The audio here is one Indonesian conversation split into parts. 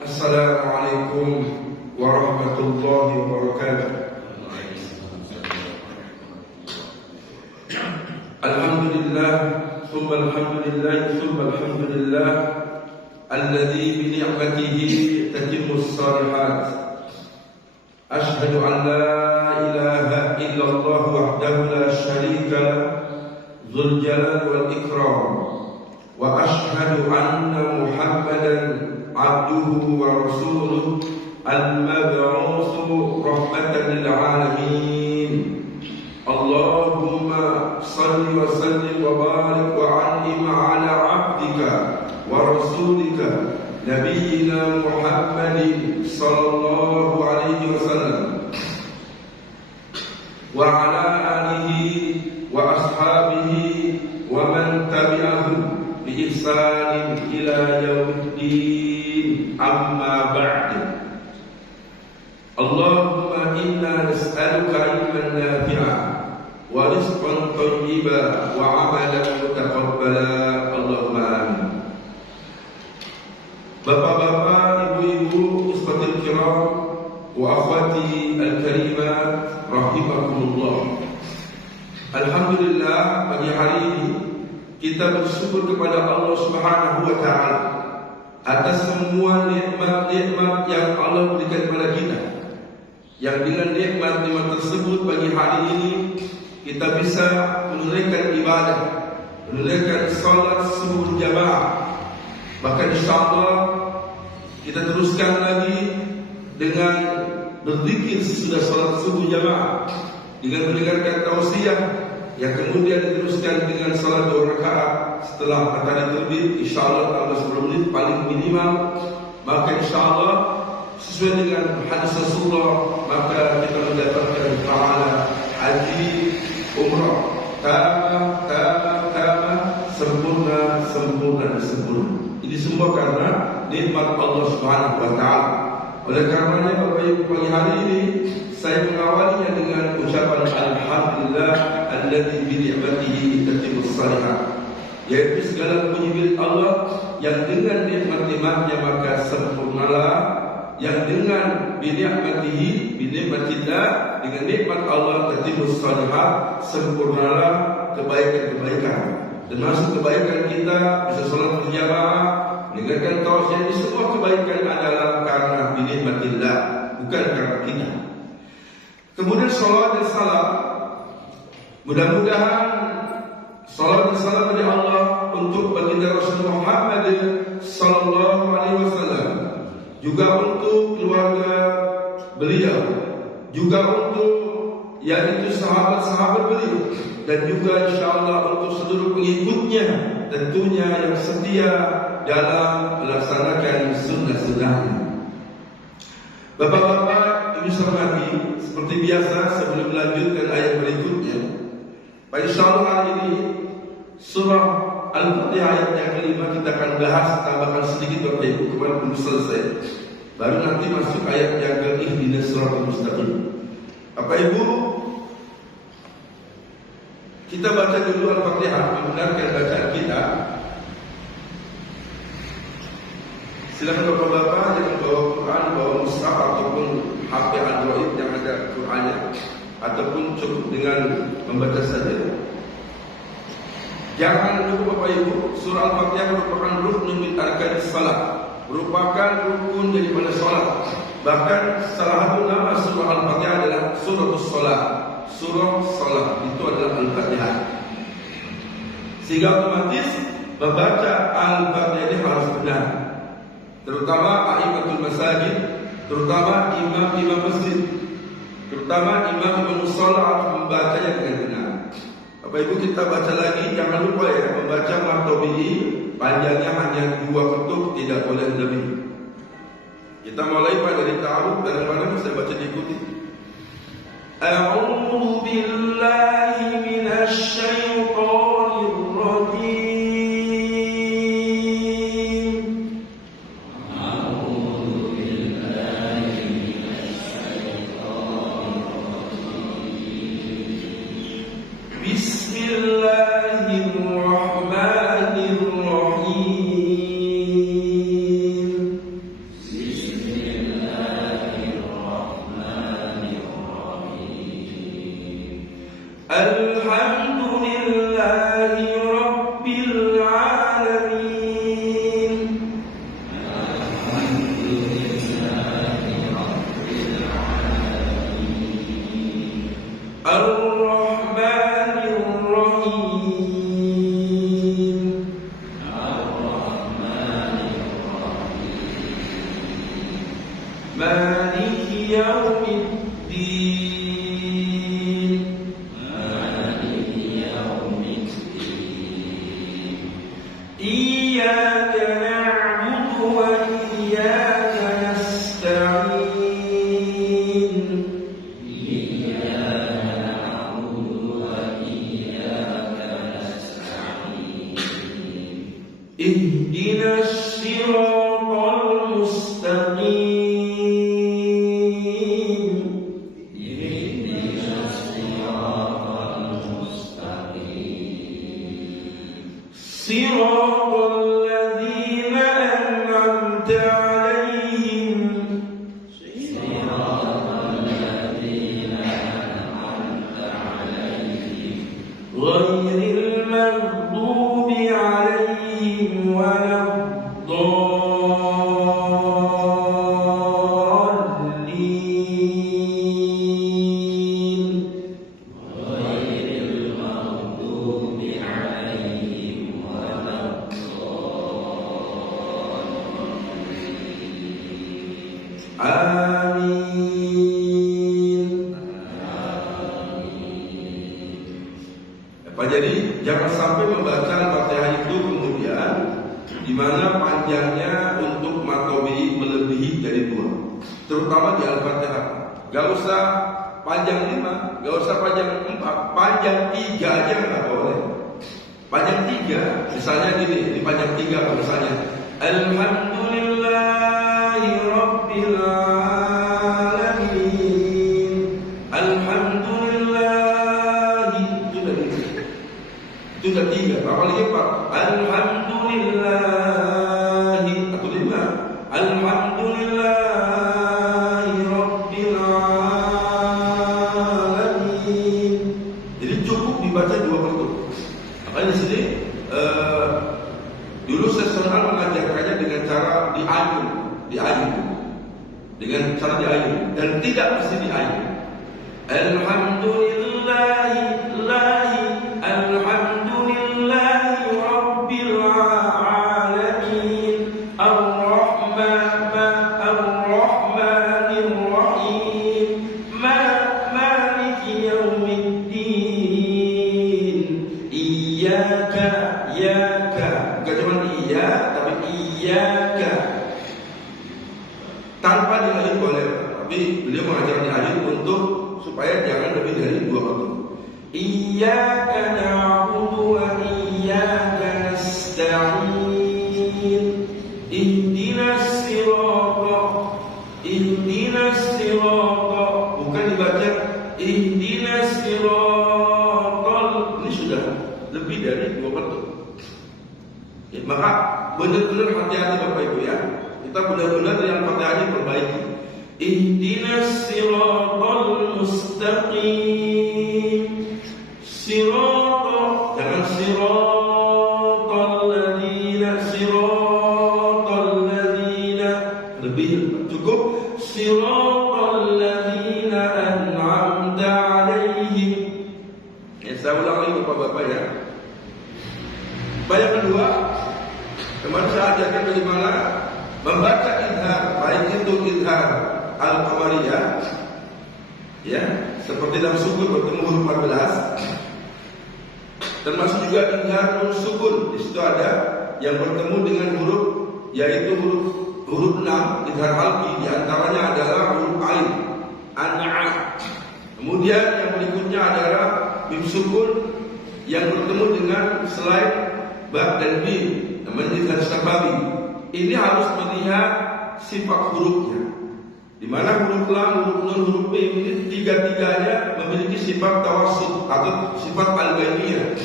Assalamualaikum warahmatullahi wabarakatuh. Alhamdulillah, thumma alhamdulillah, thumma alhamdulillah, alladhi bi ni'matihi tatimmu as-salihat. Ashhadu an la ilaha illallah wahdahu la syarika lah, dzul jalal wal ikram, wa ashhadu anna Muhammadan abduhu wa rasuluh al-mab'utsu rahmatan lil alamin. Allahumma salli wa sallim wa barik wa an'im ala 'abdika wa rasulika nabiyyina Muhammadin sallallahu alaihi wasallam wa ala alihi wa ashabihi wa man tabi'ahum bi ihsanin ila yaumiddin. Amma ba'd. Allahumma inna nas'aluka ilman nafi'an wa rizqan thayyiban wa 'amalan mutaqabbalan. Allahumma amin. Bapak-bapak, ibu-ibu, ustadzul kiram wa akhwati al-karimat rahimakumullah. Alhamdulillah, pagi hari ini kita bersyukur kepada Allah Subhanahu wa taala atas semua nikmat-nikmat yang Allah berikan kepada kita. Yang dengan nikmat-nikmat tersebut pagi hari ini kita bisa menunaikan ibadah, menunaikan salat subuh jamaah. Bahkan insyaallah kita teruskan lagi dengan berzikir sesudah salat subuh jamaah, dengan mendengarkan tausiah yang kemudian diteruskan dengan salat 2 rakaat setelah matahari terbit, insyaallah 15 menit paling minimal. Maka insyaallah sesuai dengan hadis Rasulullah, maka kita mendapatkan pahala haji umrah tama sempurna. Ini semua karena nikmat Allah Subhanahu wa taala. Oleh karenanya Bapak Ibu, pagi hari ini saya mengawalinya dengan ucapan alhamdulillah alladzi bi ni'matihi tatimmu shalihat, yaitu segala puji milik Allah yang dengan nikmat-nikmatnya maka sempurnalah, yang dengan bi ni'matihi bi ni'matillah, dengan nikmat Allah tatimmu shalihat, sempurnalah kebaikan-kebaikan. Termasuk kebaikan kita bisa salat berjamaah, mendengarkan tausiah. Ini semua kebaikan adalah karena bi ni'matillah, bukan karena kita. Kemudian salawat dan salam, mudah-mudahan salawat dan salam dari Allah untuk baginda Rasulullah Muhammad sallallahu alaihi wasallam, juga untuk keluarga beliau, juga untuk yaitu sahabat-sahabat beliau, dan juga insyaallah untuk seluruh pengikutnya tentunya yang setia dalam melaksanakan sunnah-sunnahnya. Bapak-bapak, ibu hormati, seperti biasa sebelum melanjutkan ayat berikutnya, pada insyaallah hari ini surah Al-Fatihah ayat yang kelima kita akan bahas, tambahkan sedikit Bapak Ibu kemarin belum selesai. Baru nanti masuk ayat yang ke-ihdinas shiratal mustaqim. Bapak Ibu, kita baca dulu Al-Fatihah, membenarkan bacaan kita. Silakan bapak-bapak yang bawa Quran, bawa mushaf ataupun HP Android yang ada Qurannya, ataupun cukup dengan membaca saja. Jangan lupa Bapak Ibu, surah Al-Fatihah merupakan rukun min arkanis salat, merupakan rukun daripada salat. Bahkan salah satu nama surah Al-Fatihah adalah suratus salat. Surah salat itu adalah Al-Fatihah. Sehingga otomatis membaca Al-Fatihah ini harus benar. Terutama a'immatul masajid, terutama imam-imam masjid, terutama imam musalla membacanya dengan benar. Bapak Ibu, kita baca lagi, jangan lupa ya, membaca martobi'i panjangnya hanya 2 ketuk, tidak boleh lebih. Kita mulai pada dari ta'aruf, dari mana bisa baca diikuti. A'udzu billahi minasy syaithanir rajim. Bismillahirrahmanirrahim. مالك يوم الدين مالك يوم الدين إياك نعبد وإياك نستعين إياك نعبد وإياك نستعين اهدنا الصراط المستقيم اهدنا الصراط المستقيم صراط الذين أنعمت عليهم صراط الذين أنعمت عليهم غير المغضوب عليهم ولا الضالين غير المغضوب عليهم ولا Amin. Jadi jangan sampai membaca Al-Fatihah itu kemudian di mana panjangnya untuk matobi melebihi dari 2, terutama di Al-Fatihah. Gak usah panjang 5, gak usah panjang 4, panjang 3 aja nggak boleh. Panjang 3, misalnya gini, di panjang 3 misalnya Alhamdulillahi Rabbil Alamin. Alhamdulillahi itu udah 3, apalagi 4. Alhamdulillahi atau 5. Alhamdulillahi Rabbil Alamin. Jadi cukup dibaca 2 bentuk. Makanya di sini dulu seseorang mengajarkannya dengan cara diayun, dengan cara diayun dan tidak mesti diayun. Alhamdulillahi Alhamdulillahi Rabbil Alamin. Ar-Rahmanir Rahim. Maliki Yaumiddin. Iyyaka bukan cuma iya tapi iyyaka tanpa diayun boleh, tapi beliau mengajar diayun untuk supaya jangan lebih dari 2 waktu. Iyyaka na'budu wa iyyaka nasta'in. Ihdinas sirata, bukan dibaca ihdinas siratal. Ini sudah lebih dari 2 waktu. Ya, maka benar-benar hati-hati Bapak Ibu ya. Kita benar-benar yang Fatihahnya perbaiki. Ihdinas siratal mustaqim. Siratal, jangan siratal ladina, lebih cukup siratal ladina an'amta alaihim. Ya, saya ulang lagi Bapak-bapak ya. Yang kedua, kemarin saya ajarkan bagaimana membaca idhar, baik itu idhar al-qamariyah, ya, seperti dalam sukun bertemu huruf 14, termasuk juga idhar nun sukun. Di situ ada yang bertemu dengan huruf, yaitu huruf 6 idhar halqi, di antaranya adalah huruf ain, an'a. Kemudian yang berikutnya adalah mim sukun yang bertemu dengan selain ba dan mim, namanya idhar syafawi. Ini harus melihat sifat hurufnya, di mana huruf lam, huruf nun, huruf mim ini tiga-tiganya memiliki sifat tawassut atau sifat al-bainiyah,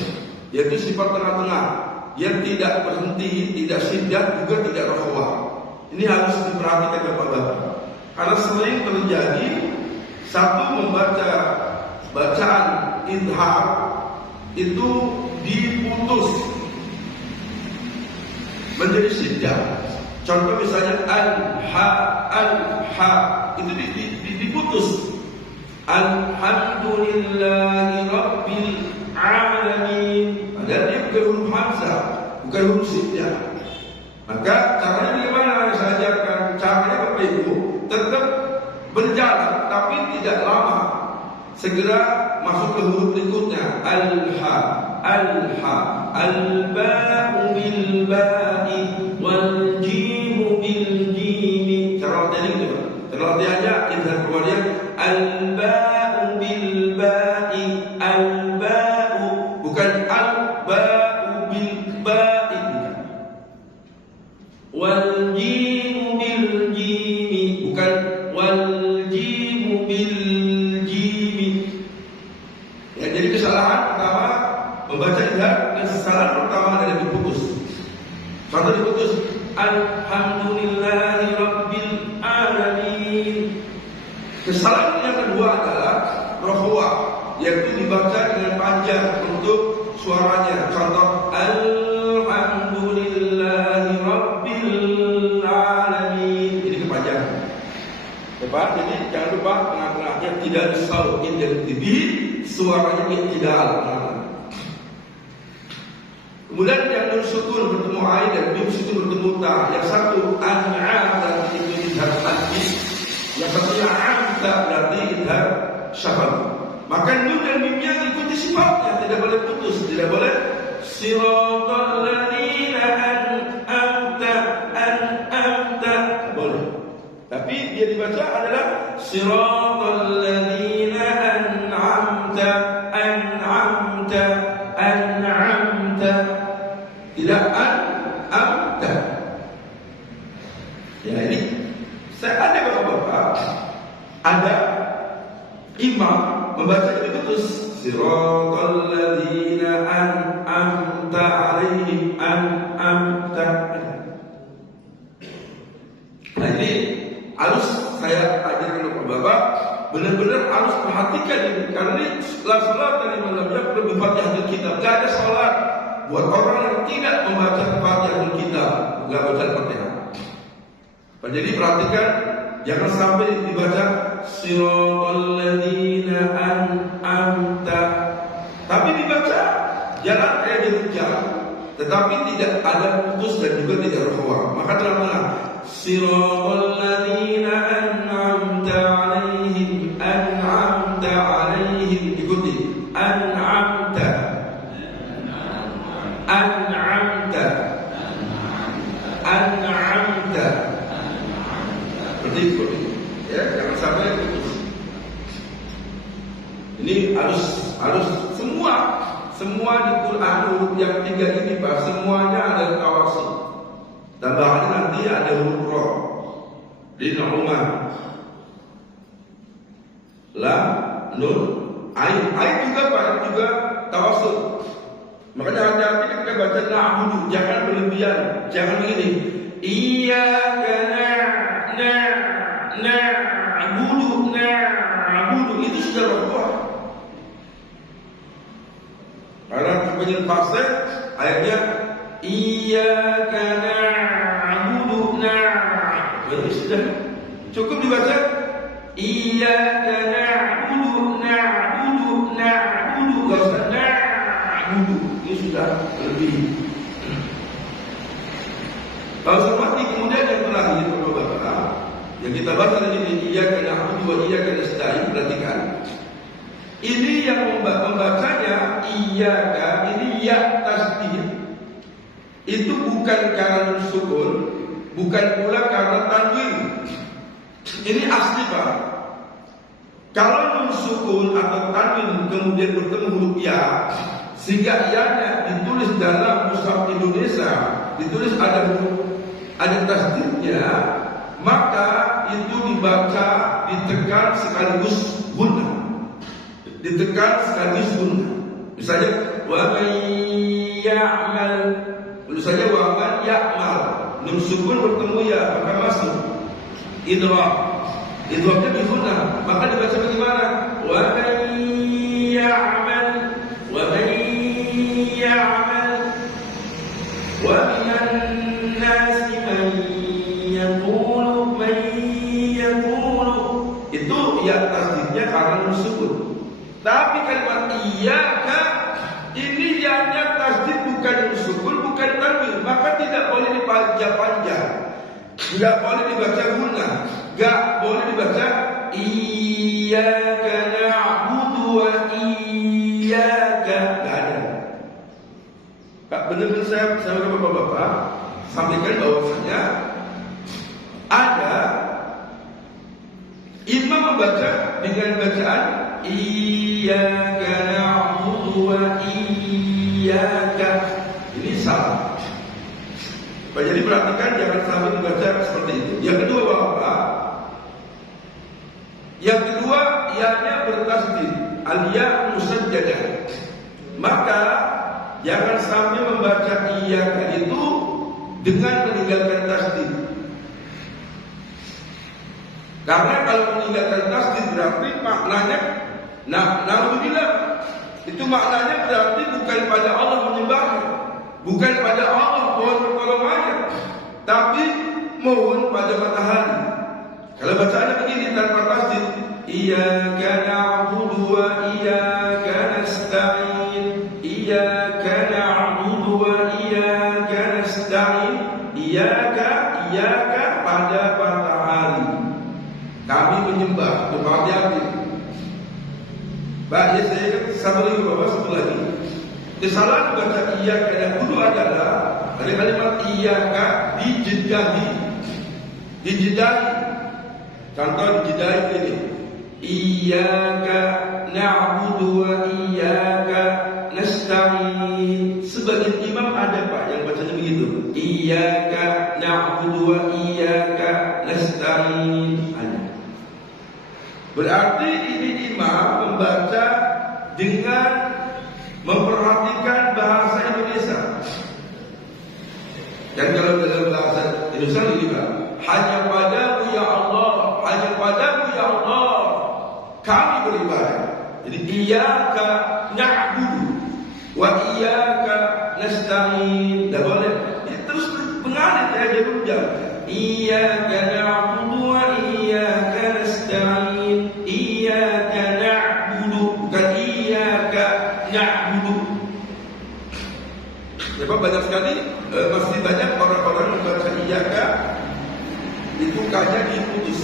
yaitu sifat tengah-tengah yang tidak berhenti, tidak syiddah, juga tidak rakhwah. Ini harus diperhatikan Bapak-bapak, karena sering terjadi satu membaca bacaan idhar itu diputus menjadi syiddah. Contoh misalnya al-ha itu diputus. Alhamdulillahi Rabbil Alamin. Padahal dia bukan huruf hamzah, bukan huruf syiddah. Maka caranya bagaimana? Saya ajarkan caranya Bapak Ibu tetap berjalan tapi tidak lama, segera masuk ke huruf berikutnya. Al-ha, al-ha, al-ba'u bil ba'i, wal jimu bil jimi. Cara latihan itu, cara latihannya idhar kemudian al-ba'u bil ba'i, al-ba'u, bukan al-ba'u bil ba'i, bukan. Wal jimu bil jimi, bukan wal jimu bil jimi. Ya, jadi kesalahan pertama membaca idhar, dan kesalahan pertama adalah diputus. Contoh diputus alhamdulillahi rabbil alamin. Kesalahan yang kedua adalah rohwa, yaitu dibaca dengan panjang untuk suaranya. Contoh alhamdulillahi rabbil alamin, ini kepanjangan. Tepat, jadi jangan lupa tengah-tengahnya tidak disautin dan tibi, suaranya iktidal. Kemudian yang nun sukun bertemu ain dan mim sukun bertemu ta. Yang satu an'amta itu idhar tasbih, yang satunya amta berarti idhar syafal. Maka nun dan mimnya ikuti sifatnya, tidak boleh putus, tidak boleh siratal ladzina an'amta, boleh. Tapi dia dibaca adalah siratal ladzina an'amta, tidak an'amta. Ya, ini saya ada bapak-bapak, ada imam membaca ini putus siratal ladzina an'amta alaihim, an'amta. Nah, ini harus saya ajarkan kepada bapak, benar-benar harus perhatikan ini, karena ini salat dari malamnya perlu Fatihatul Kitab. Tidak ada salat buat orang yang tidak membaca Fatihatul Kitab, enggak baca Fatihah. Jadi perhatikan, jangan sampai dibaca siratal ladzina an'amta, tapi dibaca jalan kayak dirujak, tetapi tidak ada putus dan juga tidak rohwa. Maka dalam mana siratal ladzina an'amta alaihim, an'amta alaihim, ikuti an'amta, an'amta, an'amta, seperti itu. Ya, jangan sampai putus. Ini harus semua di Quran yang tiga ini Pak, semuanya ada tawasul. Tambahannya nanti ada huruf ro, di Umar, lam, nun, ain juga Pak, juga tawasul. Makanya hati-hati ketika baca na'budu, jangan berlebihan, jangan begini. Iyyaka na'budu, itu sudah rohwah. Karena kebanyakan fasih ayatnya iyyaka na'budu, itu sudah cukup dibaca iyyaka na'budu, enggak usah na'budu, ini sudah lebih. Kalau semati kemudian yang terakhir Bapak-bapak, yang kita baca ini iyyaka na'budu wa iyyaka nasta'in, perhatikan. Ini yang membacanya iyyaka, ini ya tasdid. Itu bukan karena nun sukun, bukan pula karena tanwin. Ini asli Pak. Kalau nun sukun atau tanwin kemudian bertemu huruf ya, sehingga ianya ditulis dalam mushaf Indonesia, ditulis ada tasdidnya, maka itu dibaca ditekan sekaligus guna. Ditekan sekaligus guna. Misalnya wa man ya'mal, tulisannya wa man ya'mal, nun sukun bertemu ya, maka masuk idgham. Idghamnya di guna, maka dibaca bagaimana? Wa man ya'mal, wa man ya'mal, wa minan nasi man yaqulu, itu ya tasdidnya karena nun sukun. Tapi kalimat iyyaka ini ya-nya tasdid bukan sukun, bukan tanwin, maka tidak boleh dipanjang-panjang. Enggak boleh dibaca guna, enggak boleh dibaca iyyaka na'budu wa iyyaka. Enggak ada. Pak, benar-benar saya Bapak-bapak sampaikan bahwasanya ada imam membaca dengan bacaan iyyaka na'budu wa iyyaka. Ini salah. Jadi perhatikan, jangan sampai membaca seperti itu. Yang kedua Bapak, ianya bertasdid, al-ya musajjadah. Maka jangan sampai membaca iyyaka itu dengan meninggalkan tasdid. Karena kalau meninggalkan tasdid berarti maknanya, na'udzubillah, itu maknanya berarti bukan pada Allah menyembahnya, bukan pada Allah mohon pertolongannya, tapi mohon pada matahari. Kalau bacaannya begini tanpa tasdid, iyyaka na'budu wa iyyaka nasta'in, iyyaka na'budu wa iyyaka nasta'in, iyyaka pada matahari kami menyembah. Hati-hati. Baik, saya satu lagi Bapak, satu lagi. Kesalahan baca iyyaka na'budu adalah dari kalimat iyyaka dijedahi. Contoh dijedahi ini. Iyyaka na'budu wa iyyaka nasta'in. Sebagian imam ada Pak yang bacanya begitu. Iyyaka na'budu wa iyyaka nasta'in. Ada. Berarti ini imam membaca dengan memperhatikan bahasa Indonesia. Dan kalau dalam bahasa Indonesia ini Pak, hanya padamu ya Allah, hanya padamu ya Allah kami beribadah. Jadi iyyaka na'budu wa iyyaka nasta'in. Tidak boleh. Terus mengalir saja berujang. Iyyaka na'budu wa iyyaka nasta'in. Iyyaka na'budu, bukan iyyaka na'budu. Sebab banyak sekali masih banyak orang-orang membaca iyyaka itu kayaknya diputus.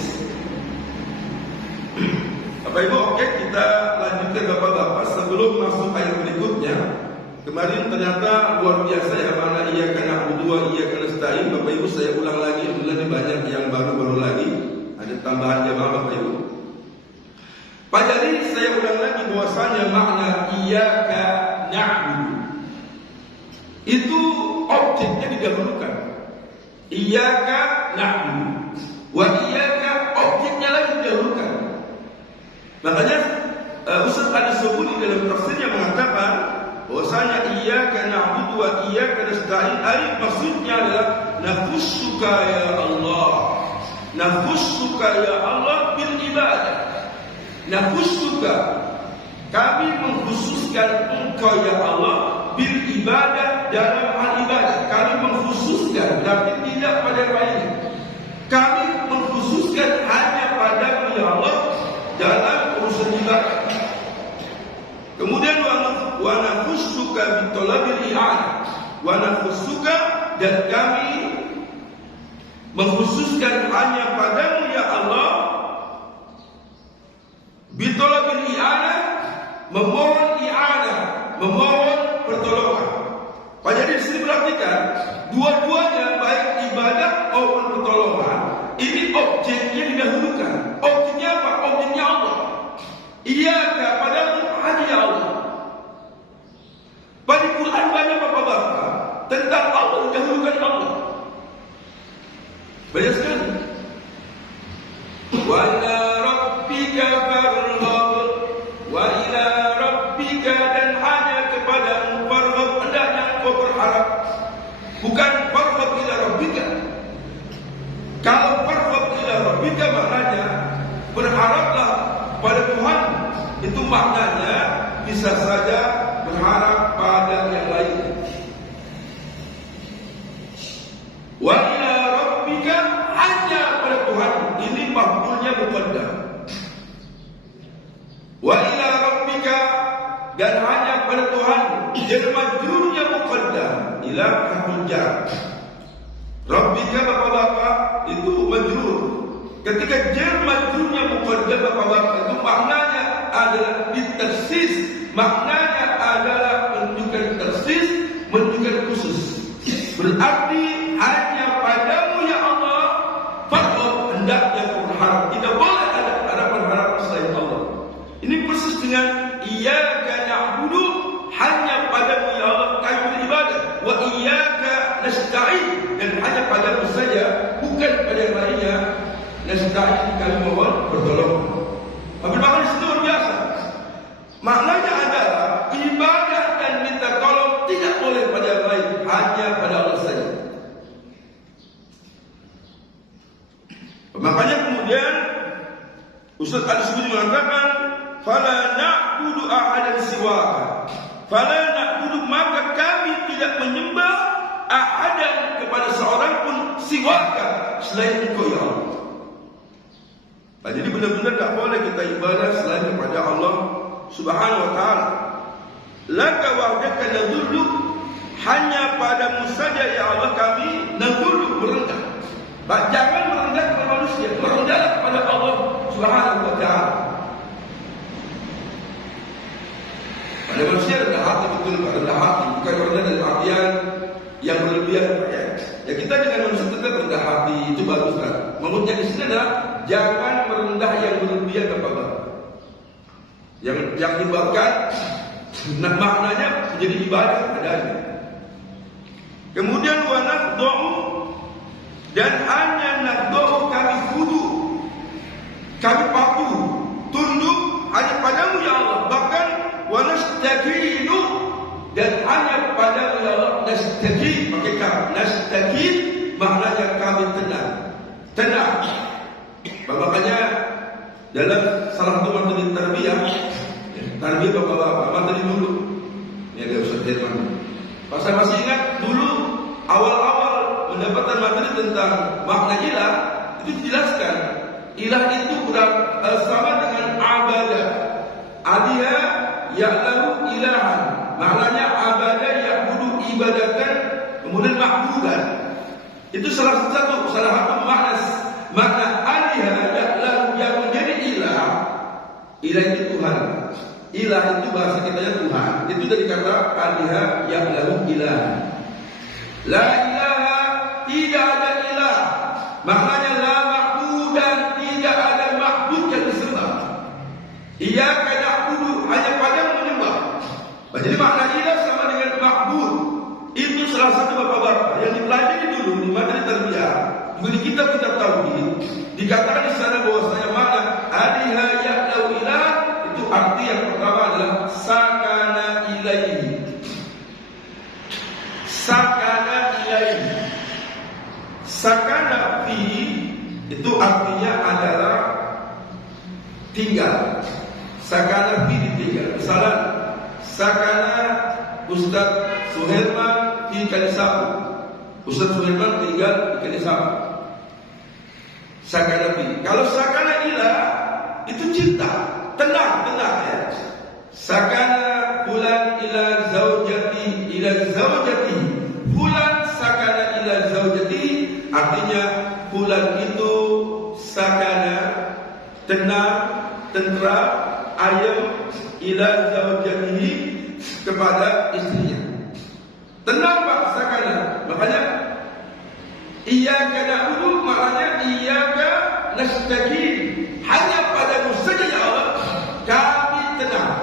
Bapak Ibu, oke, kita lanjutkan Bapak-bapak sebelum masuk ayat berikutnya. Kemarin ternyata luar biasa ya, mana iyyaka na'budu wa iyyaka nasta'in. Bapak Ibu, saya ulang lagi, ini banyak yang baru-baru lagi. Ada tambahan jamaah Bapak Ibu. Pak, jadi saya ulang lagi bahwasanya makna iyyaka na'budu itu objeknya didahulukan. Iyyaka na'budu wa iyyaka objeknya lagi didahulukan. Makanya Ustaz Al-Subuni dalam tafsirnya mengatakan bahwasanya iyyaka na'budu wa iyyaka nasta'in, maksudnya adalah nafussuka ya Allah, nafussuka ya Allah bil ibadah. Nafussuka, kami mengkhususkan engkau ya Allah bil ibadah, dalam hal ibadah. Kami mengkhususkan, berarti tidak pada yang lain. Kami mengkhususkan hanya padamu ya Allah dalam urusan ibadah. Kemudian wa nafussuka bitolabil i'anah, wa nafussuka, dan kami mengkhususkan hanya padamu ya Allah bitolabil i'anah, memohon i'anah, memohon pertolongan. Pak, jadi di sini perhatikan dua-duanya, baik ibadah maupun pertolongan, ini objeknya didahulukan. Objeknya apa? Objeknya Allah. Iyyaka, padamu hanya ya Allah. Pada Quran banyak Bapak-bapak tentang Allah, didahulukan Allah. Banyak sekali. Wa ila rabbika farghab, wa ila rabbika, dan hanya kepadamu farghab, hendaknya engkau berharap. Bukan farghab ila rabbika. Kalau farghab ila rabbika maknanya berharaplah pada Tuhan, itu maknanya bisa saja berharap pada yang lain. Wa ila rabbika, hanya pada Tuhan, ini maf'ulnya muqaddam. Wa ila rabbika, dan hanya pada Tuhan, jadi majrurnya muqaddam, ila harful jar. Rabbika Bapak-bapak itu majrur, Ketika jar majrurnya muqaddam bapak-bapak, itu maknanya adalah ditaksis, maknanya adalah menunjukkan taksis, menunjukkan khusus. Berarti hanya padamu ya Allah faqad hendaknya berharap. Tidak boleh ada harapan-harapan selain Allah. Ini persis dengan iyyaka na'budu, hanya padamu ya Allah kami beribadah, wa iyyaka nasta'in, dan hanya padamu saja, bukan pada yang lainnya, nasta'in kami mohon pertolongan. Tapi maknanya itu luar biasa. Maknanya adalah ibadah dan minta tolong tidak boleh pada yang lain, hanya pada Allah saja. Makanya kemudian Ustaz Al-Subudi mengatakan, fala na'budu ahadan siwaka. Fala na'budu, maka kami tidak menyembah ahadan kepada seorang pun siwaka selain Engkau ya Allah. Nah, jadi benar-benar tak boleh kita ibadah selain kepada Allah Subhanahu wa ta'ala. Laka wahdaka nadullu, hanya padamu saja ya Allah kami nadullu, merendah. Jangan merendah kepada manusia, merendahlah kepada Allah Subhanahu wa ta'ala. Pada manusia rendah hati, betul rendah hati, bukan rendah dalam artian yang berlebihan. Ya kita dengan manusia tetap rendah hati, itu bagus kan. Maksudnya di sini adalah jangan merendah yang berlebihan kepada yang menyebabkan maknanya menjadi ibadah adanya. Kemudian wa nad'u, dan hanya nad'u kami kudu, kami patuh, tunduk hanya padamu ya Allah. Bahkan wa nastakinu, dan hanya padamu ya Allah nastakin, pakai kaf, nastakin maknanya kami tenang. Makanya dalam salah satu materi tarbiyah bapak-bapak, materi dulu ini ada Ustaz Herman. Saya masih ingat dulu awal-awal mendapatkan materi tentang makna ilah, itu dijelaskan ilah itu sama dengan abadah. Adiha ya'lahu ilahan, maknanya abadah ya'budu ibadatan, kemudian ma'budan. Itu salah satu makna adiha ya'lahu, yang menjadi ilah. Ilah itu Tuhan. Ilah itu bahasa kitanya Tuhan. Itu dari kata adiha ya'lahu ilah. La ilaha, tidak ada ilah. Maknanya la ma'budan, tidak ada ma'bud yang disembah. Iyyaka na'budu, hanya padamu menyembah. Jadi makna ilah sama dengan ma'bud. Itu salah satu bapak-bapak yang dipelajari dulu di materi tarbiyah, juga di kitab-kitab tauhid. Dikatakan di sana bahwasanya makna adiha ya'lau ilah, itu arti yang pertama adalah sakana ilaihi. Sakana ilaihi. Sakana fi itu artinya adalah tinggal. Sakana fi ditinggal. Misalnya sakana Ustaz Suherman di Kalisapu. Ustaz Suherman tinggal di Kalisapu. Sakana fi. Kalau sakana ilah itu cinta, tenang ya. Sakana fulan ila zaujati, fulan sakana ila zaujati, artinya fulan itu sakana, tenang, tentram, ayam, ila zaujatihi, kepada istrinya. Tenang Pak sakana. Makanya iyyaka na'budu, maknanya iyyaka nasta'in, hanya padamu saja ya Allah kami tenang.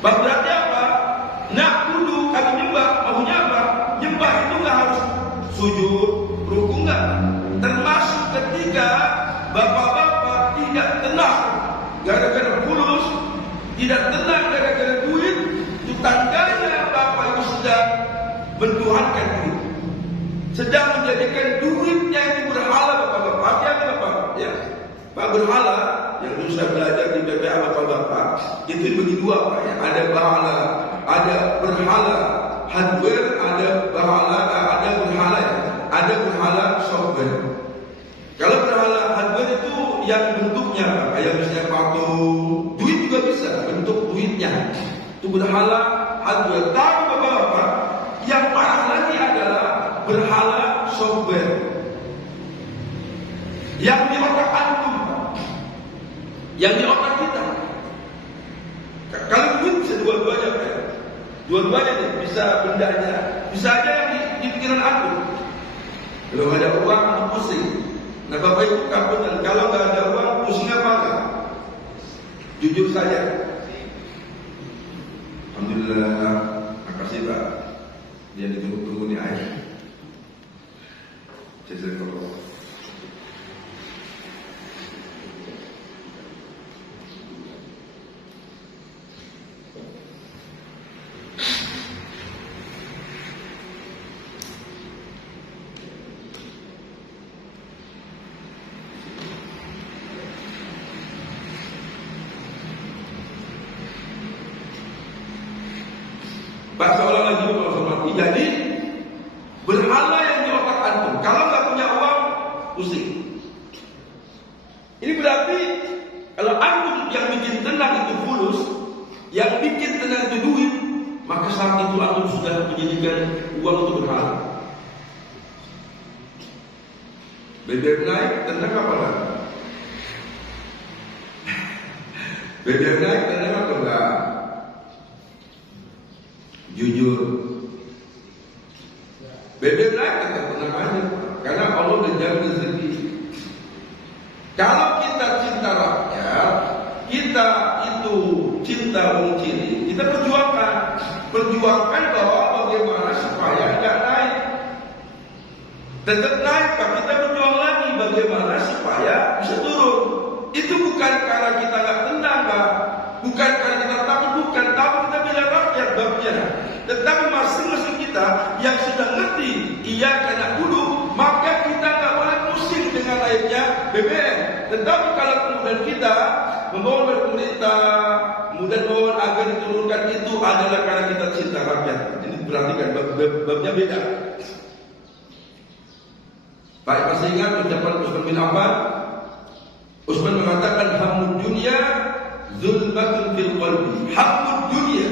Berarti apa? Na'budu, kami nyembah. Maunya apa? Nyembah itu nggak harus sujud, ruku nggak. Termasuk ketika bapak-bapak tidak tenang gara-gara fulus, tidak tenang gara-gara duit, itu tandanya bapak itu sedang mentuhankan duit, sedang menjadikan duitnya itu berhala. Bapak-bapak, hati-hati bapak ya. Pak, berhala yang dulu saya belajar di BPA bapak-bapak itu dibagi dua Pak ya. Ada berhala, ada berhala hardware, ada berhala software. Kalau berhala hardware itu yang bentuknya kayak misalnya patung, duit juga bisa bentuk duitnya, itu berhala hardware. Tapi bapak-bapak, yang parah lagi adalah berhala software. Yang di otak antum, yang di otak kita. Kalau duit bisa dua-duanya, dua-duanya nih, bisa bendanya, bisa aja yang di pikiran antum. Kalau nggak ada uang, antum pusing. Nah Bapak Ibu kapan? Kalau nggak ada uang, pusing apa enggak? Jujur saja. Alhamdulillah, makasih Pak. Dia ditunggu-tunggu nih air. Jazakallah. Pak seorang lagi menghormati. Jadi berhala yang di otak antum. Kalau nggak punya uang, pusing. Ini berarti kalau antum yang bikin tenang itu fulus, yang bikin tenang itu duit, maka saat itu antum sudah menjadikan uang itu berhala. BBM naik, tenang apa enggak? BBM naik, tenang apa enggak? Jujur, BBM naik tetap tenang aja, karena Allah udah jamin rezeki. Kalau kita cinta rakyat, kita itu cinta wong ciri, kita perjuangkan bahwa bagaimana supaya nggak naik, tetap naik, Pak. Kita berjuang lagi bagaimana supaya bisa turun. Itu bukan karena kita nggak tenang, Pak. Bukan karena kita takut, bukan. Tapi kita bela rakyat babnya. Tetapi masing-masing kita yang sudah ngerti iya karena dulu, maka kita nggak boleh pusing dengan naiknya BBM. Tetapi kalau kemudian kita memohon pemerintah, kemudian mohon agar diturunkan, itu adalah karena kita cinta rakyat. Jadi perhatikan babnya beda. Baik, masih ingat ucapan Utsman bin Affan? Utsman mengatakan hammud dunya zulmatun fil qalbi. Hammud dunya,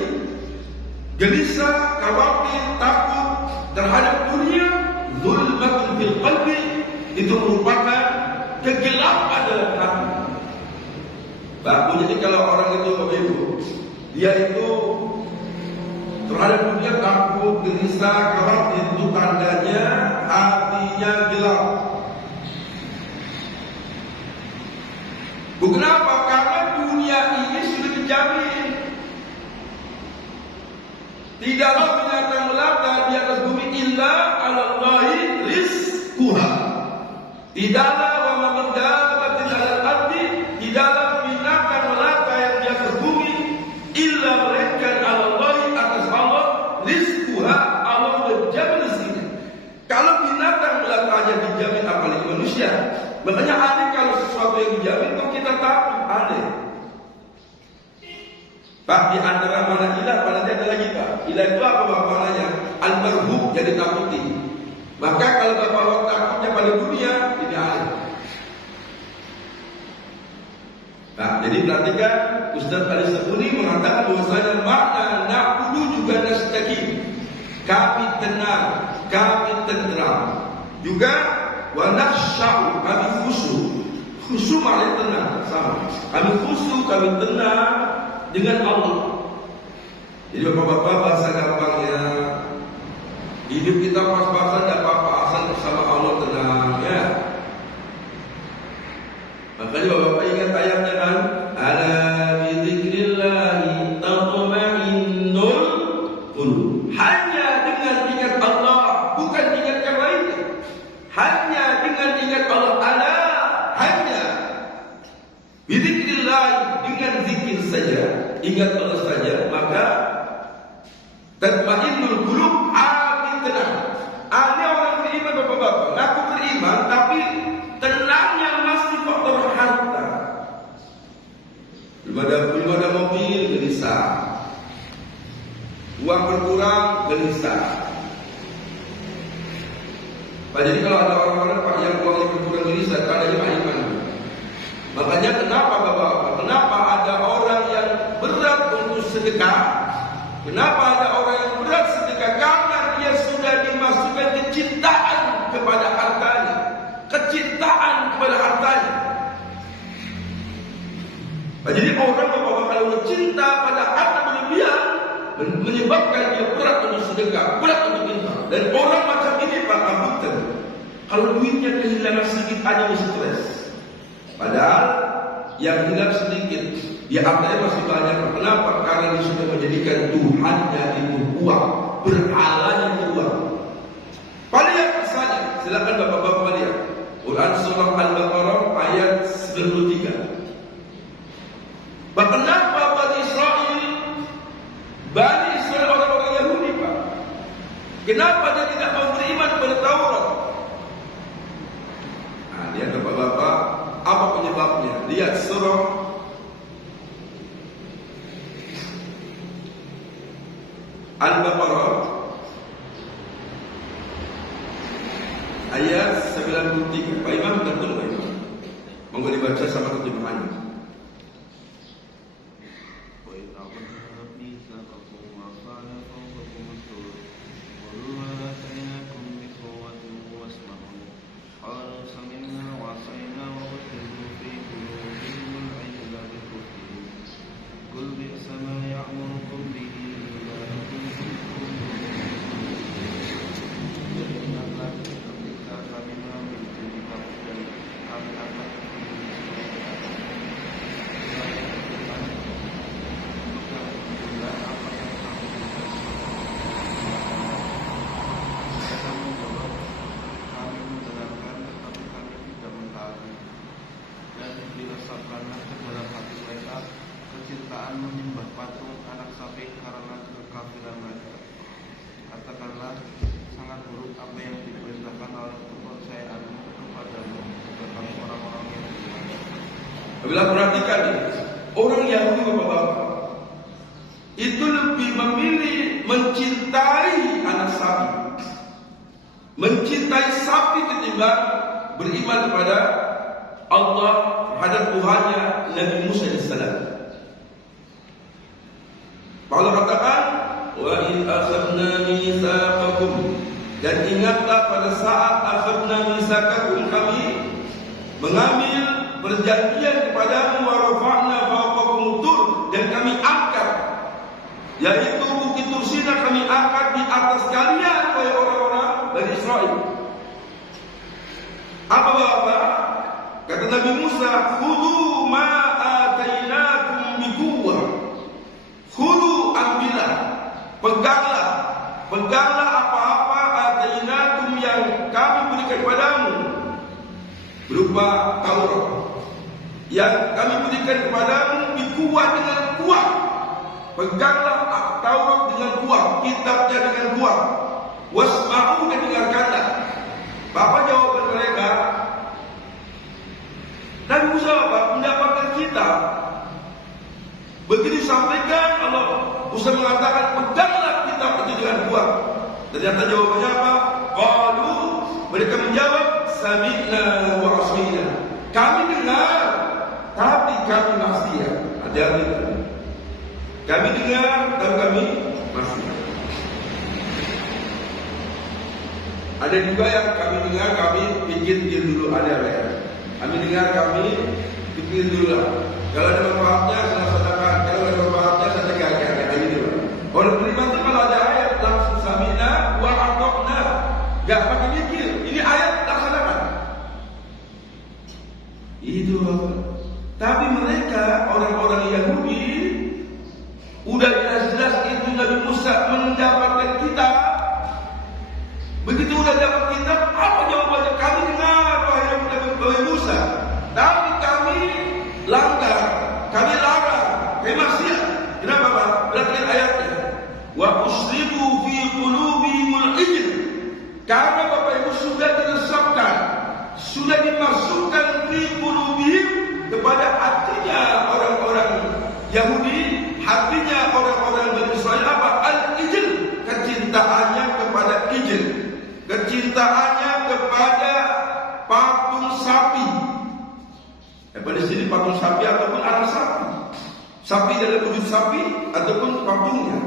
gelisah, khawatir, takut terhadap dunia, zulmatun fil qalbi, itu merupakan kegelapan dalam hati. Bagus. Jadi kalau orang itu begitu, dia itu terhadap dunia takut, gelisah, khawatir, itu tandanya hatinya gelap. Kenapa? Karena dunia ini sudah dijamin. Tidaklah binatang melata di atas bumi illa 'alallahi rizquha. Tidaklah wa ma min dabbatin 'alal ardi, tidaklah binatang melata yang di atas bumi illa melainkan 'alallahi, atas Allah, rizquha, Allah menjamin rezekinya. Kalau binatang melata aja dijamin, apalagi manusia. Makanya aneh kalau sesuatu yang dijamin kok kita takut, aneh. Pak, di antara mana ilah, mana ada lagi Pak. Ilah itu apa maknanya? Al-marhub, jadi takuti. Maka kalau bapak takutnya pada dunia, ini aneh. Nah, jadi perhatikan, Ustaz Ali Sabuni mengatakan bahwasanya makna na'budu juga nastaqim. Kami tenang, kami tenteram. Juga wa nakhsha'u, kami khusyuk. Khusyuk maknanya tenang, sama. Kami khusyuk, kami tenang dengan Allah. Jadi bapak-bapak, bahasa gampangnya, hidup kita pas-pasan tidak apa-apa, asal bersama Allah tenang, ya. Makanya bapak-bapak ingat ayatnya kan, ala bidzikrillahi tatma'innul qulub. Hanya dengan ingat Allah, bukan ingat yang lainnya. Hanya dengan ingat Allah, ala, hanya bidzikrillahi, dengan zikir saja, ingat Allah saja, maka tatma'innul qulub, hati tenang. Ada orang beriman bapak-bapak, ngaku beriman, tapi tenangnya masih faktor harta. Belum ada mobil, gelisah. Uang berkurang, gelisah. Pak, jadi kalau ada orang-orang Pak yang uangnya berkurang gelisah, tandanya Pak iman. Makanya kenapa bapak-bapak? Kenapa ada orang yang berat untuk sedekah? Kenapa ada orang yang berat sedekah? Karena dia sudah dimasukkan kecintaan kepada hartanya, kecintaan kepada hartanya. Jadi orang bapak-bapak kalau cinta pada harta berlebihan menyebabkan dia berat untuk sedekah, berat untuk infak. Dan orang macam ini Pak Abutan, kalau duitnya kehilangan sedikit aja mesti stres. Padahal yang hilang sedikit, dia hartanya masih banyak. Kenapa? Karena dia sudah menjadikan Tuhannya itu uang, berhalanya itu uang. Pada yang misalnya, silakan bapak-bapak lihat Quran surah Al-Baqarah ayat 93. Kenapa Bani Israel orang-orang Yahudi Pak? Kenapa dia tidak mau beriman kepada Taurat? Nah, lihat bapak-bapak, apa penyebabnya? Lihat surah Al-Baqarah ayat 93. Pak Imam betul Pak Imam? Monggo dibaca sama terjemahannya. Menyembah patung anak sapi karena kekafiran mereka. Katakanlah, sangat buruk apa yang diperintahkan oleh kepercayaanmu kepadamu tentang orang-orang yang beriman. Bila perhatikan orang Yahudi bapak-bapak itu lebih memilih mencintai anak sapi, mencintai sapi ketimbang beriman kepada Allah, terhadap Tuhannya Nabi Musa AS. Allah katakan, wa in akhadna mitsaqakum, dan ingatlah pada saat akhadna mitsaqakum, kami mengambil perjanjian kepadamu, wa rafa'na fawqakum tur, dan kami angkat, yaitu bukit Tursina kami angkat di atas kalian oleh orang-orang dari Israel. Apa Bapak? Kata Nabi Musa, khudhu ma atainakum biquwwah. Khudhu, ambillah, peganglah apa-apa atainakum yang kami berikan padamu berupa Taurat, yang kami berikan kepadamu biquwwah, dengan kuat. Peganglah Taurat dengan kuat, kitabnya dengan kuat. Wasma'u, dan dengarkanlah. Bapak jawaban mereka, Nabi Musa mendapatkan kitab. Begitu disampaikan, Allah Musa mengatakan, peganglah kitab itu dengan kuat. Ternyata jawabannya apa? Qalu, mereka menjawab, sami'na wa asina. Kami dengar, tapi kami maksiat. Hati-hati. Kami dengar, tapi kami maksiat. Ada juga yang kami dengar, kami pikir dulu, ada ya. Kami dengar, kami pikir dulu lah. Kalau ada manfaatnya, saya laksanakan. Kalau ada manfaatnya, saya tegakkan. Kayak gitu. Orang beriman itu kalau ada ayat langsung samina wa atokna, gak pakai mikir. Ini ayat laksanakan. Itu. Tapi mereka orang-orang Yahudi udah jelas-jelas itu Nabi Musa mendapatkan kitab. Begitu udah dapat kitab, apa jawabannya? Kami dengar wahai Musa, tapi kami langgar, kami larang, kami maksiat. Kenapa Pak? Lihat ayatnya. Wa usribu fi qulubihimul ijl. Karena Bapak Ibu sudah diresapkan, sudah dimasukkan fi qulubihim, kepada hatinya orang-orang Yahudi, hatinya orang-orang Bani Israel apa? Al-ijl, kecintaannya kepada ijl, kecintaannya kepada patung sapi. Pada sini patung sapi ataupun anak sapi, sapi dalam wujud sapi ataupun patungnya.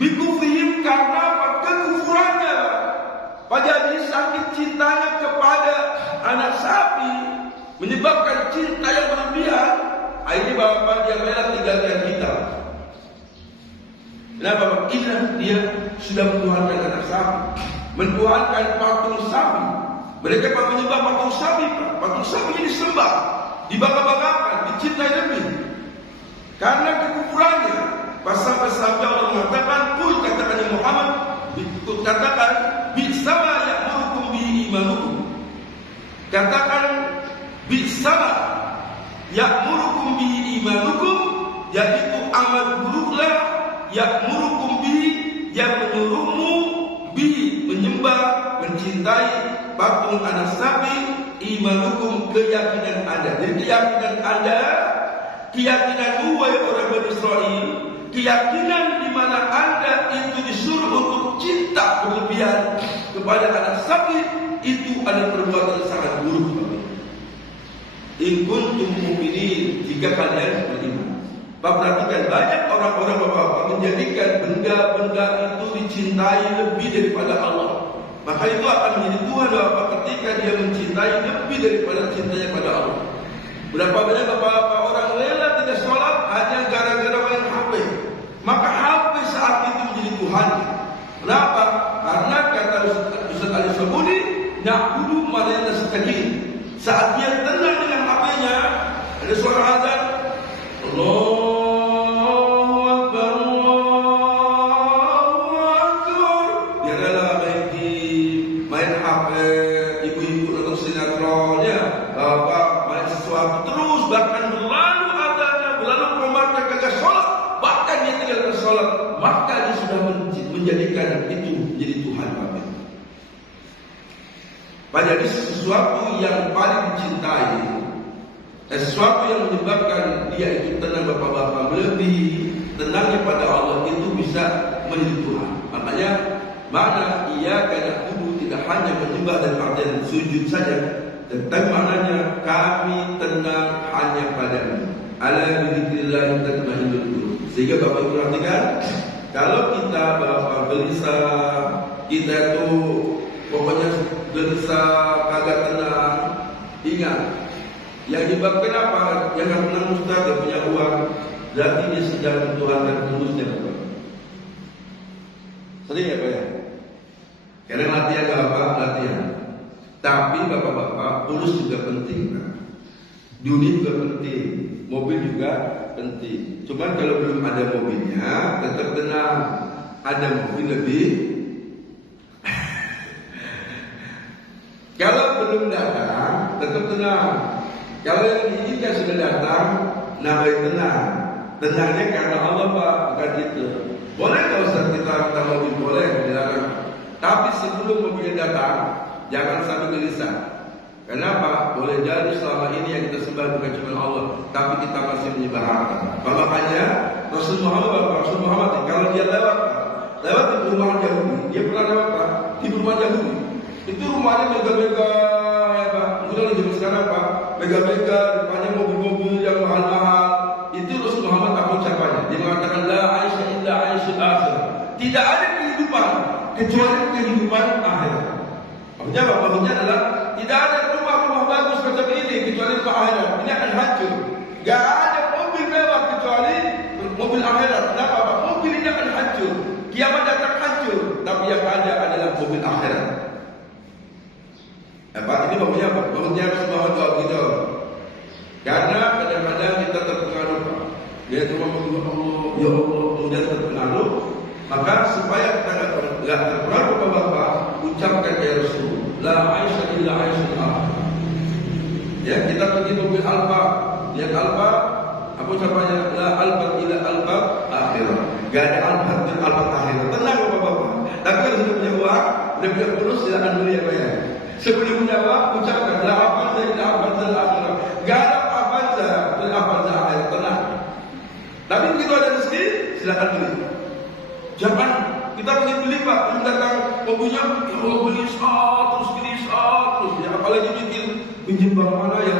Bikufrihim, karena kekufurannya. Jadi saking cintanya kepada anak sapi menyebabkan cinta yang berlebihan, akhirnya bapak dia rela tinggalkan kita. Kenapa? Ingat dia sudah menuhankan anak sapi, menuhankan patung sapi. Mereka menyembah patung sapi. Patung sapi ini disembah, dibangga-banggakan, dicintai lebih. Karena kekufurannya, pasal-pasal Allah mengatakan, "Qul," katakan Muhammad, katakan, "Bisama ya'murukum bi imanukum." Katakan, "Bisama ya'murukum bi imanukum," yaitu amal buruklah ya'murukum bi, yang menyuruhmu bi, menyembah, mencintai patung anak sapi, imanukum, keyakinan Anda. Jadi keyakinan Anda, keyakinanmu wahai orang Bani Israel, keyakinan di mana Anda itu disuruh untuk cinta berlebihan kepada anak sapi, itu adalah perbuatan sangat buruk. In kuntum mu'minin, jika kalian beriman. Bapak perhatikan, banyak orang-orang bapak menjadikan benda-benda itu dicintai lebih daripada Allah. Maka itu akan menjadi Tuhan bapak ketika dia mencintai lebih daripada cintanya pada Allah. Berapa banyak bapak-bapak orang rela tidak sholat hanya gara-gara main HP. Maka HP saat itu menjadi Tuhan. Kenapa? Karena kata Ustaz Ali Sabuni, na'budu ma la yastaqim. Saat dia tenang dengan HP-nya, ada suara azan, Allahu Akbar, Allahu Akbar. Dia rela main HP, ibu-ibu nonton sinetron, ya, bapak main sesuatu terus, bahkan berlalu adanya, berlalu komarnya kagak sholat, bahkan dia tinggalkan sholat, maka dia sudah menjadikan itu menjadi Tuhan bapak. Padahal sesuatu yang paling dicintai, sesuatu yang menyebabkan dia itu tenang bapak-bapak, lebih tenangnya pada Allah, itu bisa menjadi Tuhan. Makanya makna ia kena kudu tidak hanya menyembah dan artian sujud saja, tetapi maknanya kami tenang hanya padamu. Ala bidzikrillah tatma'innul qulub. Sehingga bapak perhatikan, kalau kita bapak gelisah, kita itu pokoknya gelisah, kagak tenang, ingat, yang menyebabkan apa? Yang gak tenang Ustaz, dia punya uang, berarti dia sedang mentuhankan tulusnya. Sering ya Pak ya? Karena latihan gak apa? Latihan. Tapi bapak-bapak, tulus juga penting Pak. Dunia juga penting, mobil juga penting. Cuman kalau belum ada mobilnya, tetap tenang. Ada mobil lebih. Kalau belum datang, tetap tenang. Kalau yang diinginkan sudah datang, namanya tenang. Tenangnya karena Allah Pak, bukan itu. Boleh nggak Ustaz kita minta mobil? Boleh, dilarang. Tapi sebelum mobilnya datang, jangan sampai gelisah. Kenapa? Boleh jadi selama ini yang kita sembah bukan cuma Allah, tapi kita masih menyembah harta. Makanya Rasul Muhammad kalau dia lewat di perumahan Yahudi, dia pernah lewat Pak, di perumahan Yahudi. Itu rumahnya mega-mega ya Pak. Mungkin lagi sekarang Pak, mega-mega, depannya mobil-mobil yang mahal-mahal. Itu Rasul Muhammad apa ucapannya? Dia mengatakan la aisha illa aishul akhir. Tidak ada kehidupan kecuali kehidupan akhirat. Maksudnya apa? Maksudnya adalah tidak ada rumah-rumah bagus macam ini kecuali rumah akhirat. Ini akan hancur. Gak ada mobil mewah kecuali mobil akhirat. Kenapa Pak? Mobil ini akan hancur. Kiamat datang hancur. Tapi yang ada adalah mobil akhirat. Pak, ini maksudnya apa? Maksudnya semua doa kita. Karena kadang-kadang kita terpengaruh Pak. Dia cuma mengucap Allah, ya Allah, kemudian terpengaruh. Maka supaya kita tidak terpengaruh Bapak, ucapkan ya Rasul, la aisha illa aishul akhir. Ya, kita pergi mobil Alfa, lihat Alfa, apa ucapannya? La Alfa illa Alfa akhirat. Gak ada Alfa dan Alfa akhirat. Tenang Bapak-bapak. Tapi kalau sudah punya uang, sudah punya fulus, silakan beli ya Pak ya. Sebelum menjawab, ucapkan la Alfa illa Alfa akhirat. Gak ada Avanza dan Avanza akhirat. Tenang. Tapi begitu ada rezeki, silakan beli. Jangan kita pergi beli Pak, belum datang mobilnya, beli terus beli terus. Ya, apalagi mikir pinjam bank mana ya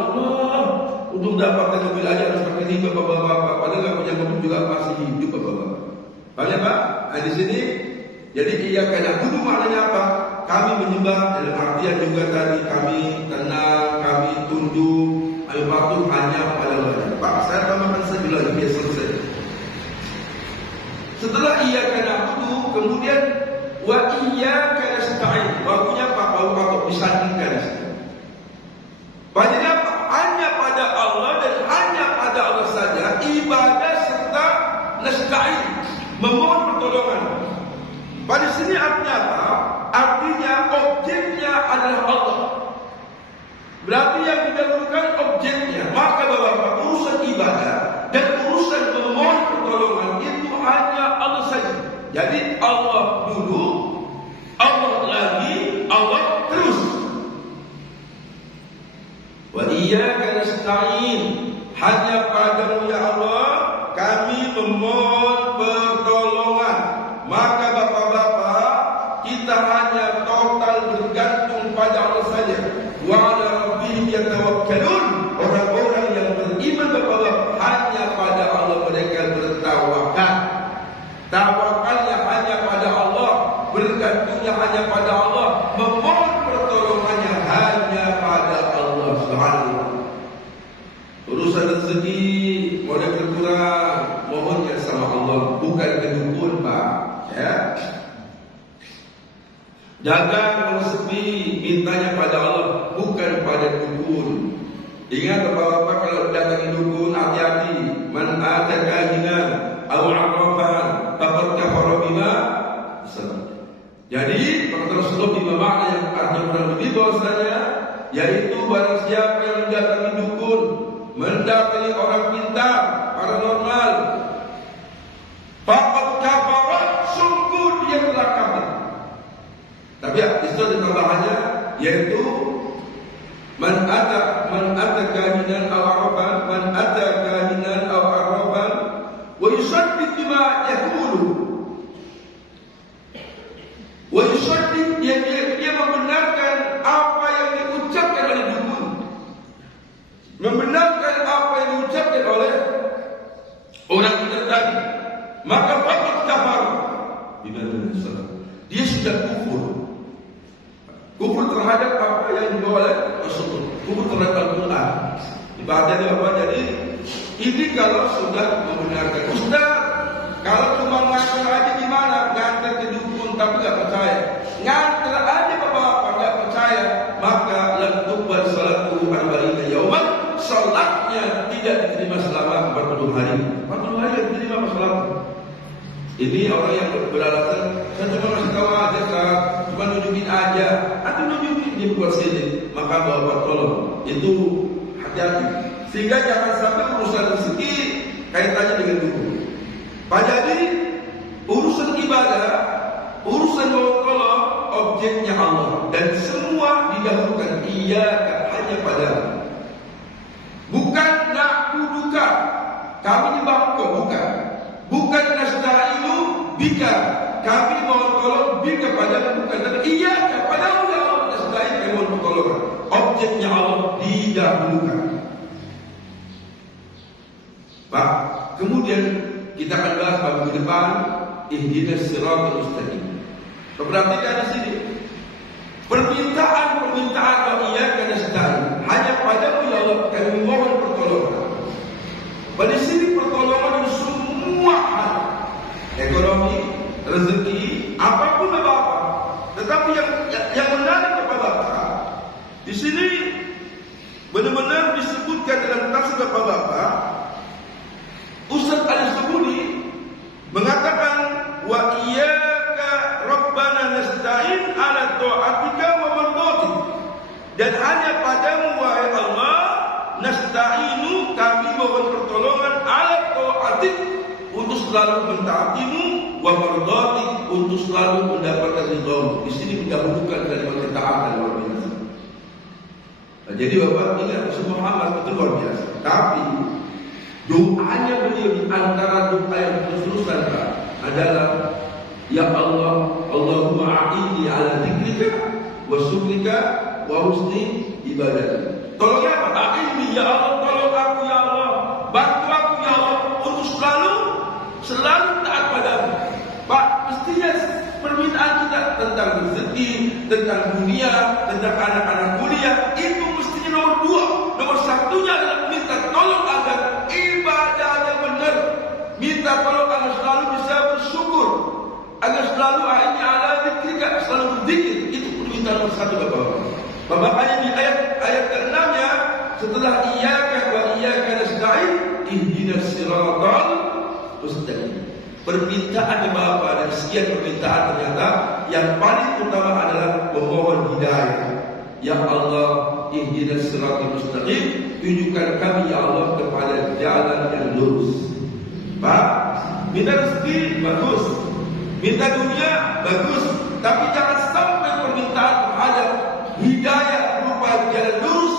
Allah. Untuk dapatkan mobil aja harus pakai riba bapak-bapak. Padahal nggak punya mobil juga masih hidup bapak-bapak. Paham ya Pak? Nah, di sini jadi iya kena kudu maknanya apa? kami menyembah dalam artian juga tadi kami tenang, kami tunduk, kami patuh hanya pada Allah. Pak, saya tambahkan saja lagi biar selesai. Setelah iyyaka na'budu, kemudian wa iyyaka nasta'in. Barunya Pak, baru patut disandingkan. Jadi apa? Hanya pada Allah dan hanya pada Allah saja ibadah serta nasta'in, memohon pertolongan. Pada sini artinya apa? Artinya objeknya adalah Allah. Berarti yang didahulukan objeknya. Maka Bapak, urusan ibadah dan urusan memohon pertolongan itu hanya Allah saja. Jadi Allah dulu, Allah lagi, Allah terus. Wa iyyaka nasta'in, hanya padamu ya Allah kami memohon pertolongan. Maka bapak-bapak, kita hanya total bergantung pada Allah saja. Wa 'ala rabbihim yatawakkalun. Orang-orang yang beriman bapak-bapak hanya pada Allah mereka bertawakal. Tawakalnya hanya pada Allah, bergantungnya hanya pada Allah, memohon pertolongannya hanya pada Allah Subhanahu. Urusan rezeki boleh berkurang, mohonnya sama Allah, bukan ke dukun, Pak. Ya. Dagang kalau sepi, mintanya pada Allah, bukan pada dukun. Ingat bapak-bapak, kalau datangi dukun, hati-hati. Man ata kahinan aw 'arrafan faqad kafara bima. Jadi kata Rasulullah bima makna yang artinya kurang lebih bahwasanya yaitu barang siapa yang mendatangi dukun, mendatangi orang pintar, paranormal, faqad kafara, sungguh dia telah kafir. Tapi itu ada tambahannya, yaitu man ata kahinan aw 'arrafan, man ata kahinan aw 'arrafan wa yusaddiq bima yaqulu. Wa yusaddiq, dia membenarkan apa yang diucapkan oleh dukun, membenarkan apa yang diucapkan oleh orang pintar tadi, maka faqad kafar bima tunzila. Dia sudah kufur terhadap apa yang dibawa oleh Rasulullah, kufur terhadap Al-Quran. Ibaratnya apa? Jadi ini kalau sudah membenarkan. Ustaz, kalau cuma ngantar aja di mana? Ngantar ke dukun tapi nggak percaya. Ngantar aja bapak-bapak nggak percaya, maka lam tuqbal salatu arba'ina yauman. Salatnya tidak diterima selama 40 hari. 40 hari tidak diterima salat. Ini orang yang beralasan, saya cuma ngasih tahu aja, Kak, cuma nunjukin aja. Atau nunjukin dia buat sini, maka bapak tolong. Itu hati-hati. Sehingga jangan sampai urusan rezeki kaitannya dengan dukun. Jadi urusan ibadah, urusan tolong, objeknya Allah dan semua didahulukan iyyaka, hanya padamu. Bukan na'buduka, kami nyembah engkau, bukan. Bukan nasta'inu bika, kami mohon tolong bika padamu, bukan. Tapi iyyaka, padamu ya Allah nasta'in, kami mohon pertolongan. Objeknya Allah didahulukan. Pak, kemudian kita akan bahas pada minggu depan ihdinas siratal mustaqim. Perhatikan di sini. Permintaan wa iyyaka nasta'in, hanya padamu ya Allah kami mohon pertolongan. Pada sini pertolongan untuk semua hal, ekonomi, rezeki, apapun apa. Tetapi yang menarik kepada Bapak, di sini benar-benar disebutkan dalam tafsir Bapak, Ustaz Al-Subuni mengatakan wa iyyaka rabbana nasta'in ala ta'atika wa mardatik, dan hanya padamu wahai Allah nasta'inu, kami mohon pertolongan ala ta'atik, untuk selalu mentaatimu, wa mardatik, untuk selalu mendapatkan ridhamu. Di sini mendahulukan kalimat ketaatan luar biasa. Nah, jadi Bapak ingat Rasul Muhammad itu luar biasa. Tapi doanya beliau di antara doa yang terus-terusan adalah ya Allah, Allahumma a'inni ala dzikrika wa syukrika wa husni ibadah. Tolongnya apa? A'inni ya Allah, tolong aku ya Allah, bantu aku ya Allah untuk selalu taat padamu. Pak, mestinya permintaan kita tentang rezeki, tentang dunia, tentang anak-anak kuliah, itu mestinya nomor 2. Nomor satunya adalah minta tolong agar ibadahnya benar. Minta tolong agar selalu bisa bersyukur, agar selalu ini ala dzikrika, selalu berzikir. Itu permintaan nomor 1 Bapak-bapak. Makanya di ayat ke-6-nya, setelah iyyaka wa iyyaka nasta'in ihdinas siratal mustaqim. Permintaan Bapak dan sekian permintaan ternyata yang paling utama adalah memohon hidayah. Ya Allah, ihdinas siratal mustaqim, tunjukkan kami ya Allah kepada jalan yang lurus. Pak, minta rezeki bagus, minta dunia bagus, tapi jangan sampai permintaan terhadap hidayah berupa jalan lurus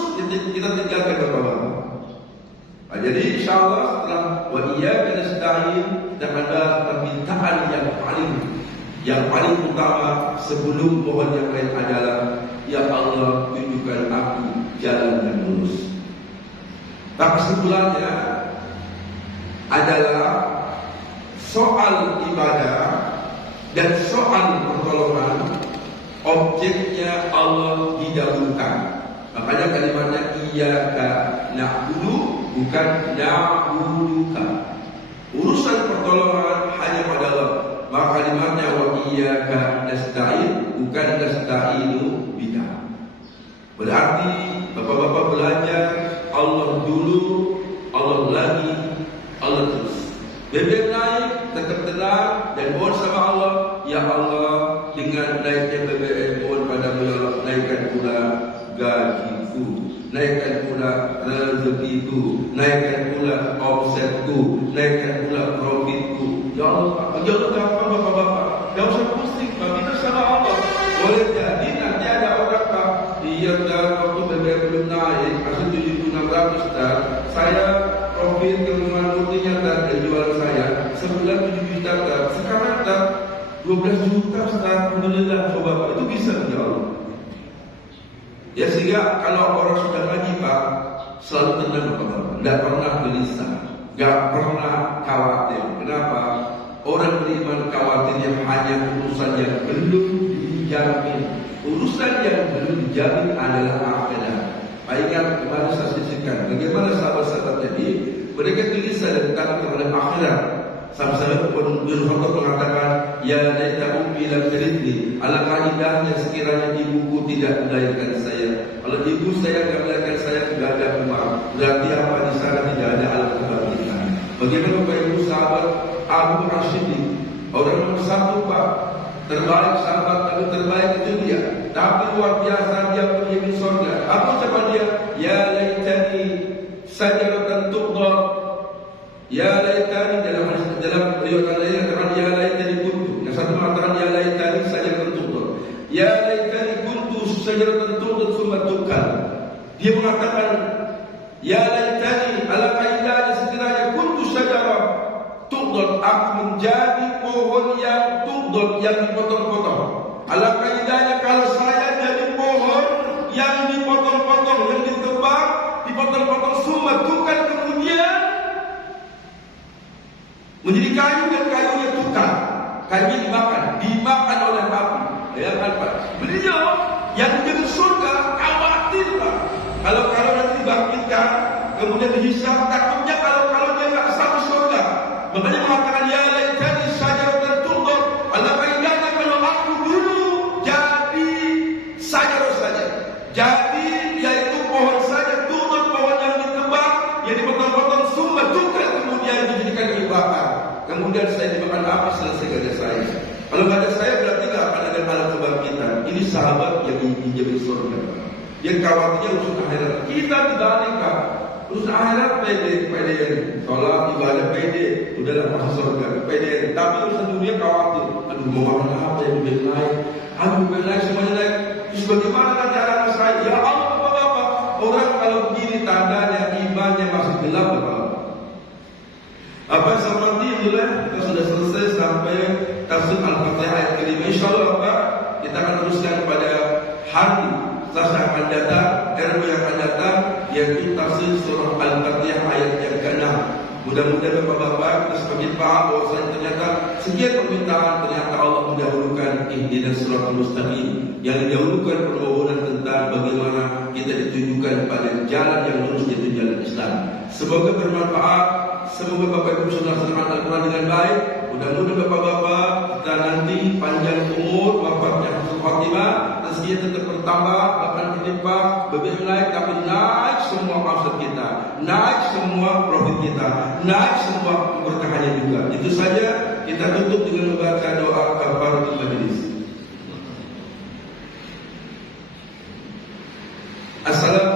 kita tinggalkan Bapak-bapak. Jadi insyaallah setelah wa iyyaka nasta'in dan ada permintaan yang paling utama sebelum mohon yang lain adalah ya Allah tunjukkan aku jalan yang lurus. Nah, kesimpulannya adalah soal ibadah dan soal pertolongan objeknya Allah didahulukan. Makanya kalimatnya iyyaka na'budu bukan na'buduka. Urusan pertolongan hanya pada Allah. Maka kalimatnya wa iyyaka nasta'in bukan nasta'inu bika. Berarti Bapak-bapak belajar Allah dulu, Allah lagi, Allah terus. BBM naik, tetap tenang dan mohon sama Allah, ya Allah dengan naiknya BBM mohon padamu ya Allah, naikkan pula gajiku, naikkan pula rezekiku, naikkan pula omsetku, naikkan pula profitku. Ya Allah gampang Bapak-bapak, gak usah pusing, kita sama Allah. Boleh jadi nanti ada orang Pak, iya waktu BBM belum naik, asal 7.600 dah, saya profit kemungkinan murninya dan jualan saya sebulan 7 juta dah, sekarang dah 12 juta dah, alhamdulillah Bapak, itu bisa ya Allah. Ya sehingga kalau orang sudah ngaji Pak, selalu tenang Bapak-bapak, tidak pernah gelisah, tidak pernah khawatir. Kenapa? Orang beriman khawatirnya hanya urusan yang belum dijamin. Urusan yang belum dijamin adalah akhirat. Pak ingat kemarin saya sisihkan bagaimana sahabat-sahabat tadi mereka gelisah dan takut terhadap akhirat. Sahabat-sahabat pun mengatakan, ya laita ummi lam talidni, alangkah indahnya sekiranya ibuku tidak melahirkan saya. Kalau ibu saya tidak melahirkan saya, tidak ada rumah. Berarti apa di sana tidak ada alam kebangkitan. Bagaimana Bapak Ibu sahabat Abu Hashim, orang nomor 1 Pak, terbaik sahabat Nabi terbaik itu dia. Tapi luar biasa dia menjamin surga. Apa ucapan dia? Ya laitani sajaratan tuqdar. Ya laitani dalam riwayat lain katakan ya laitani kuntu. Yang satu mengatakan ya laitani sajaratan tuqdar. Ya laitani kuntu sajaratan tuqdar summa tukal. Dia mengatakan ya laitani alangkah indahnya sekiranya kuntu sajarah tuqdar, aku menjadi pohon yang tuqdar, yang dipotong-potong. Alangkah indahnya kalau saya jadi pohon yang dipotong-potong, yang ditebang, dipotong-potong semua, bukan kemudian menjadi kayu dan kayunya tukar, kayunya dimakan oleh api. Ya kan Pak? Beliau yang menjadi surga khawatir Pak. Kalau nanti dibangkitkan, kemudian dihisab, takutnya kalau dia nggak sampai surga. Makanya mengatakan ya laitani sajaratan tuqdar, alangkah indahnya kalau aku dulu jadi sajarah saja, jadi yaitu pohon saja, tuqdar, pohon yang ditebang, yang dipotong-potong semua juga kemudian dijadikan dibakar, kemudian saya dimakan api selesai kerja saya. Kalau nggak ada saya berarti nggak akan ada alam kebangkitan. Ini sahabat yang menjadi surga. Yang khawatirnya urusan akhirat. Kita tidak nikah. Urusan akhirat pede, sholat ibadah pede, udahlah masuk surga pede. Tapi urusan dunia khawatir. Aduh mau makan apa ya lebih naik? Aduh lebih naik semuanya naik. Terus bagaimana nanti anak saya? Ya Allah Bapak-bapak, orang kalau begini tandanya imannya masih gelap Bapak. Apa seperti itulah kita sudah selesai sampai tafsir Al-Fatihah ayat kelima. Insyaallah Bapak kita akan teruskan pada hari Selasa akan datang, RW yang akan datang, yaitu tafsir surah Al-Fatihah ayat yang ke-6. Mudah-mudahan Bapak-Bapak kita semakin paham bahwasanya ternyata sekian permintaan ternyata Allah mendahulukan ihdinas siratal mustaqim, yang didahulukan permohonan tentang bagaimana kita ditujukan pada jalan yang lurus, yaitu jalan Islam. Semoga bermanfaat. Semoga Bapak Ibu bisa melaksanakan Al-Quran dengan baik. Mudah-mudahan Bapak-Bapak kita nanti panjang umur, wafatnya husnul khotimah, rezekinya tetap bertambah, bahkan berlimpah, lebih naik, tapi naik semua maksud kita, naik semua profit kita, naik semua keberkahannya juga. Itu saja. Kita tutup dengan membaca doa kafaratul majelis. Assalamualaikum